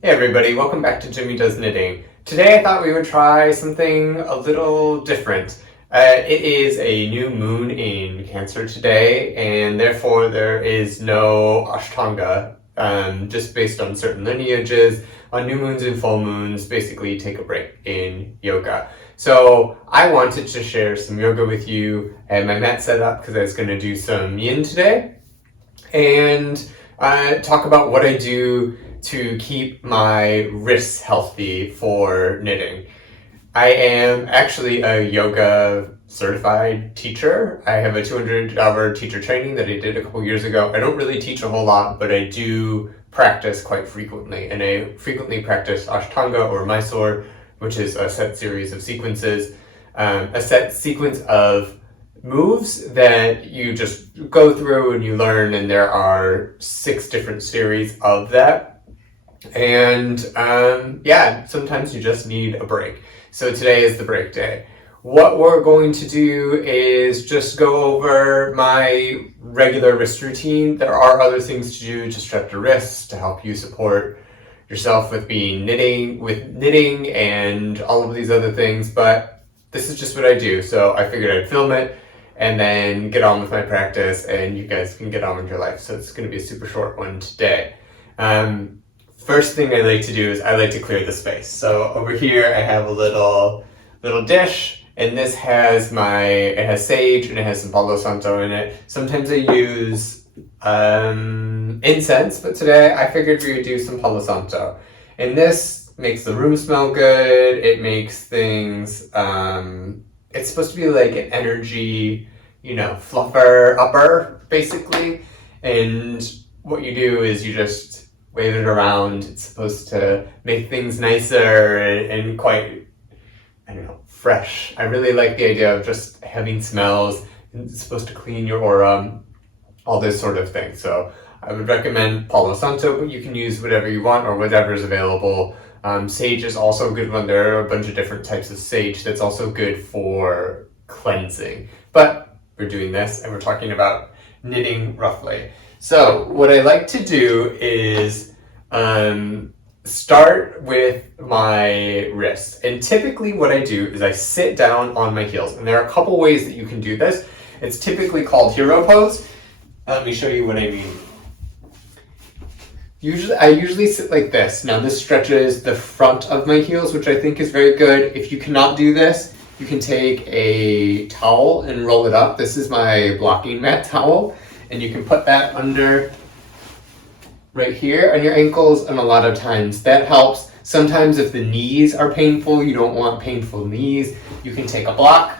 Hey everybody, welcome back to Jimmy Does Knitting. Today I thought we would try something a little different. It is a new moon in Cancer today, and therefore there is no Ashtanga, just based on certain lineages. On new moons and full moons, basically take a break in yoga. So I wanted to share some yoga with you. I had my mat set up because I was going to do some yin today, and talk about what I do to keep my wrists healthy for knitting. I am actually a yoga certified teacher. I have a 200-hour teacher training that I did a couple years ago. I don't really teach a whole lot, but I do practice quite frequently. And I frequently practice Ashtanga or Mysore, which is a set series of sequences, a set sequence of moves that you just go through and you learn, and there are 6 different series of that. And sometimes you just need a break. So today is the break day. What we're going to do is just go over my regular wrist routine. There are other things to do to stretch the wrists, to help you support yourself with knitting and all of these other things, but this is just what I do. So I figured I'd film it and then get on with my practice, and you guys can get on with your life. So it's going to be a super short one today. First thing I like to do is I like to clear the space. So over here I have a little dish, and this has it has sage and it has some Palo Santo in it. Sometimes I use incense, but today I figured we would do some Palo Santo. And this makes the room smell good. It makes things, it's supposed to be like an energy, fluffer upper, basically. And what you do is you just wave it around. It's supposed to make things nicer and quite, fresh. I really like the idea of just having smells. It's supposed to clean your aura, all this sort of thing. So I would recommend Palo Santo, but you can use whatever you want or whatever is available. Sage is also a good one. There are a bunch of different types of sage that's also good for cleansing. But we're doing this and we're talking about knitting roughly. So what I like to do is start with my wrists. And typically what I do is I sit down on my heels. And there are a couple ways that you can do this. It's typically called hero pose. Let me show you what I mean. I usually sit like this. Now this stretches the front of my heels, which I think is very good. If you cannot do this, you can take a towel and roll it up. This is my blocking mat towel, and you can put that under right here on your ankles, and a lot of times that helps. Sometimes if the knees are painful, you don't want painful knees, you can take a block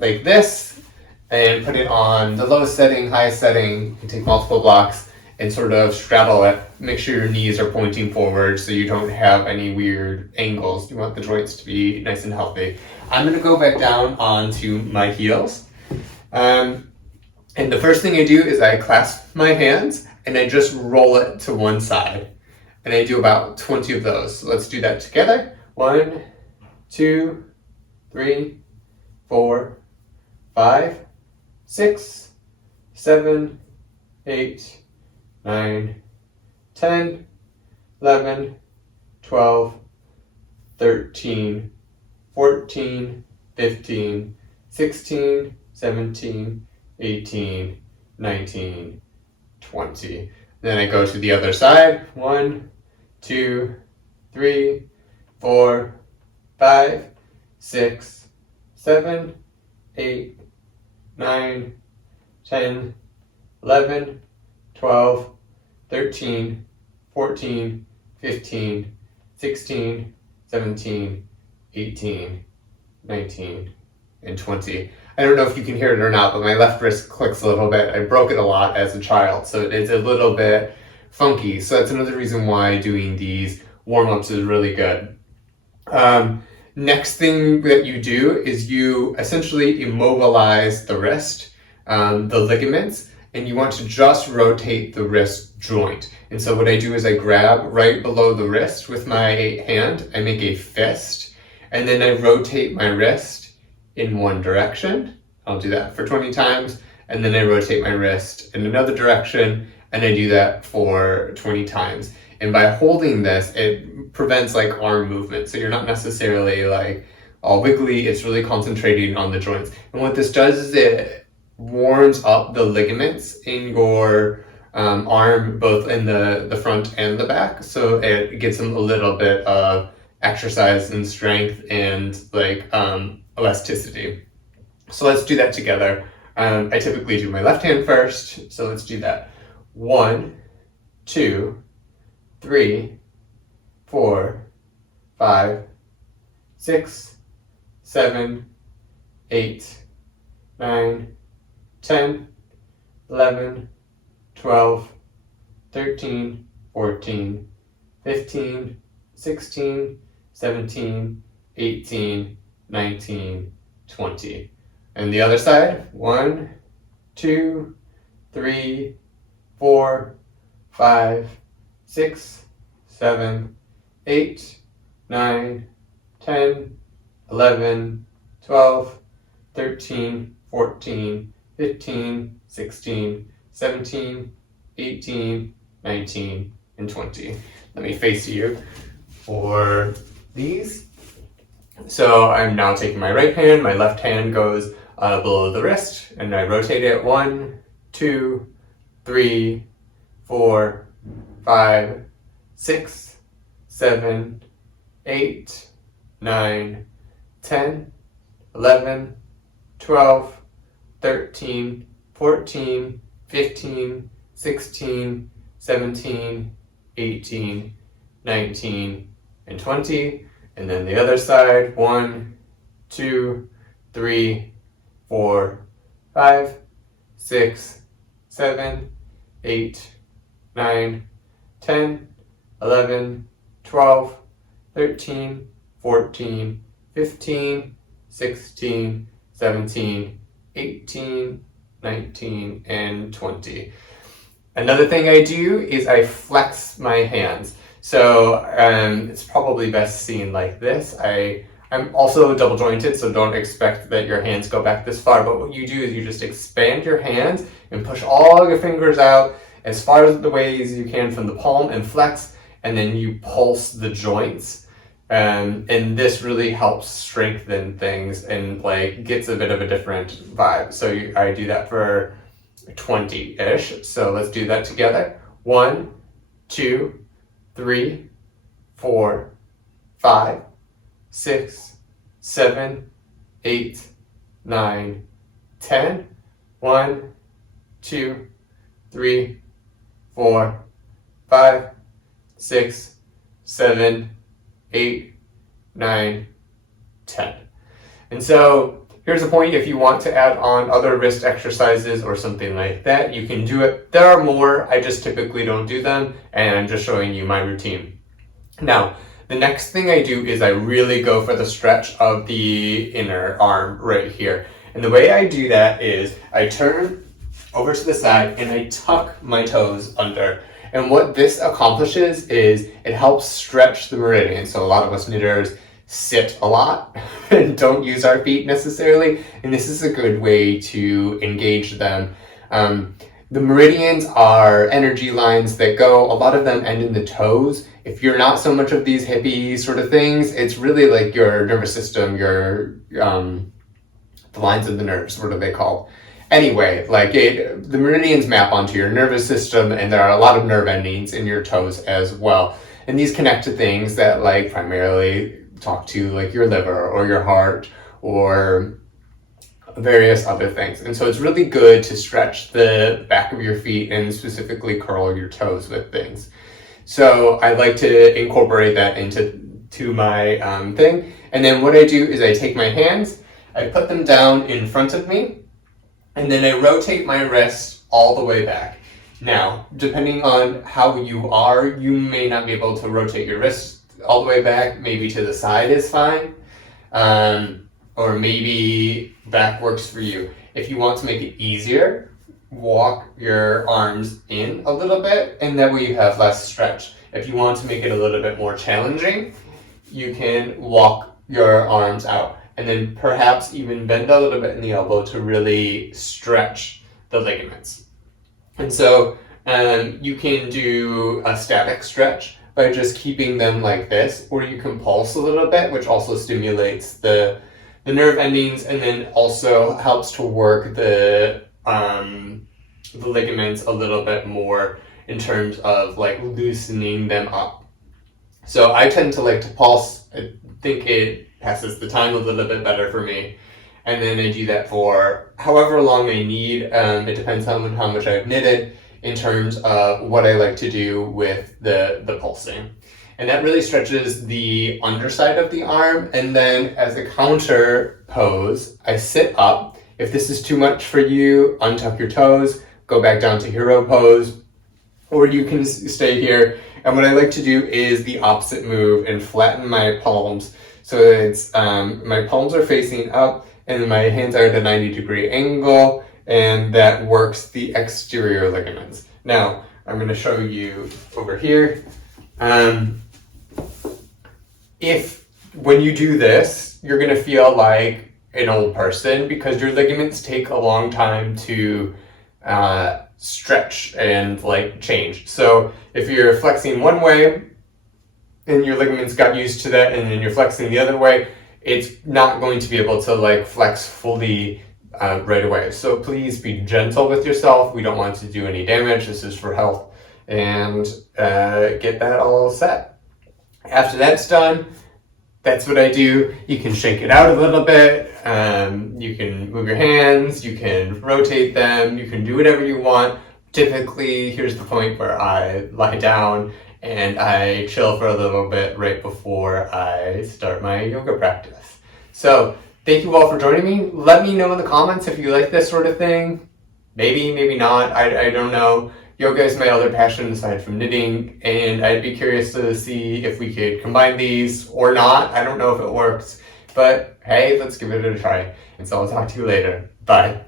like this and put it on the lowest setting, highest setting. You can take multiple blocks and sort of straddle it. Make sure your knees are pointing forward so you don't have any weird angles. You want the joints to be nice and healthy. I'm going to go back down onto my heels. And the first thing I do is I clasp my hands and I just roll it to one side. And I do about 20 of those. So let's do that together. 1, 2, 3, 4, 5, 6, 7, 8, 9, 10, 11, 12, 13, 14, 15, 16, 17, 18, 19, 20. Then I go to the other side. 1, 2, 3, 4, 5, 6, 7, 8, 9, 10, 11, 12, 13, 14, 15, 16, 17, 18, 19, and 20. I don't know if you can hear it or not, but my left wrist clicks a little bit. I broke it a lot as a child, so it's a little bit funky. So that's another reason why doing these warm-ups is really good. Next thing that you do is you essentially immobilize the wrist, the ligaments, and you want to just rotate the wrist joint. And so what I do is I grab right below the wrist with my hand, I make a fist, and then I rotate my wrist in one direction. I'll do that for 20 times, and then I rotate my wrist in another direction, and I do that for 20 times. And by holding this, it prevents like arm movement. So you're not necessarily like all wiggly. It's really concentrating on the joints. And what this does is it warms up the ligaments in your arm, both in the front and the back. So it gives them a little bit of exercise and strength and like elasticity. So let's do that together. I typically do my left hand first, so let's do that. 1, 2, 3, 4, 5, 6, 7, 8, 9, 10, 11, 12, 13, 14, 15, 16, 17, 18, 19, 20. And the other side, 1, 2, 3, 4, 5, 6, 7, 8, 9, 10, 11, 12, 13, 14, 15, 16, 17, 18, 19, and 20. Let me face you for these. So I'm now taking my right hand, my left hand goes below the wrist, and I rotate it 1, 2, 3, 4, 5, 6, 7, 8, 9, 10, 11, 12, 13, 14, 15, 16, 17, 18, 19, and 20. And then the other side, 1, 2, 3, 4, 5, 6, 7, 8, 9, 10, 11, 12, 13, 14, 15, 16, 17, 18, 19, and 20. Another thing I do is I flex my hands. So it's probably best seen like this. I'm also double jointed, so don't expect that your hands go back this far, but what you do is you just expand your hands and push all your fingers out as far as the way as you can from the palm and flex, and then you pulse the joints. And this really helps strengthen things and like gets a bit of a different vibe. So I do that for 20-ish. So let's do that together. 1, 2, 3, 4, 5, 6, 7, 8, 9, 10. 1, 2, 3, 4, 5, 6, 7, 8, 9, 10. And so here's a point: if you want to add on other wrist exercises or something like that, you can do it. There are more, I just typically don't do them, and I'm just showing you my routine. Now, the next thing I do is I really go for the stretch of the inner arm right here. And the way I do that is I turn over to the side and I tuck my toes under. And what this accomplishes is it helps stretch the meridian. So a lot of us knitters sit a lot and don't use our feet necessarily, and this is a good way to engage them. The meridians are energy lines that go, a lot of them end in the toes. If you're not so much of these hippie sort of things, it's really like your nervous system, your the lines of the nerves, what are they called? Anyway, like the meridians map onto your nervous system, and there are a lot of nerve endings in your toes as well. And these connect to things that like primarily talk to like your liver or your heart or various other things. And so it's really good to stretch the back of your feet and specifically curl your toes with things. So I like to incorporate that into my thing. And then what I do is I take my hands, I put them down in front of me, and then I rotate my wrist all the way back. Now, depending on how you are, you may not be able to rotate your wrist all the way back. Maybe to the side is fine. Or maybe back works for you. If you want to make it easier, walk your arms in a little bit, and that way you have less stretch. If you want to make it a little bit more challenging, you can walk your arms out, and then perhaps even bend a little bit in the elbow to really stretch the ligaments. And so You can do a static stretch by just keeping them like this, or you can pulse a little bit, which also stimulates the nerve endings, and then also helps to work the ligaments a little bit more in terms of like loosening them up. So I tend to like to pulse. I think it passes the time a little bit better for me. And then I do that for however long I need. It depends on how much I've knitted in terms of what I like to do with the pulsing. And that really stretches the underside of the arm. And then as a counter pose, I sit up. If this is too much for you, untuck your toes, go back down to hero pose, or you can stay here. And what I like to do is the opposite move and flatten my palms. So it's my palms are facing up and my hands are at a 90-degree angle, and that works the exterior ligaments. Now, I'm going to show you over here. If when you do this, you're going to feel like an old person because your ligaments take a long time to stretch and like change. So if you're flexing one way and your ligaments got used to that, and then you're flexing the other way, it's not going to be able to like flex fully right away. So please be gentle with yourself. We don't want to do any damage. This is for health, and get that all set. After that's done, that's what I do. You can shake it out a little bit. You can move your hands. You can rotate them. You can do whatever you want. Typically, here's the point where I lie down and I chill for a little bit right before I start my yoga practice. So thank you all for joining me. Let me know in the comments if you like this sort of thing. Maybe, maybe not. I don't know. Yoga is my other passion aside from knitting, and I'd be curious to see if we could combine these or not. I don't know if it works, but hey, let's give it a try. And so I'll talk to you later. Bye.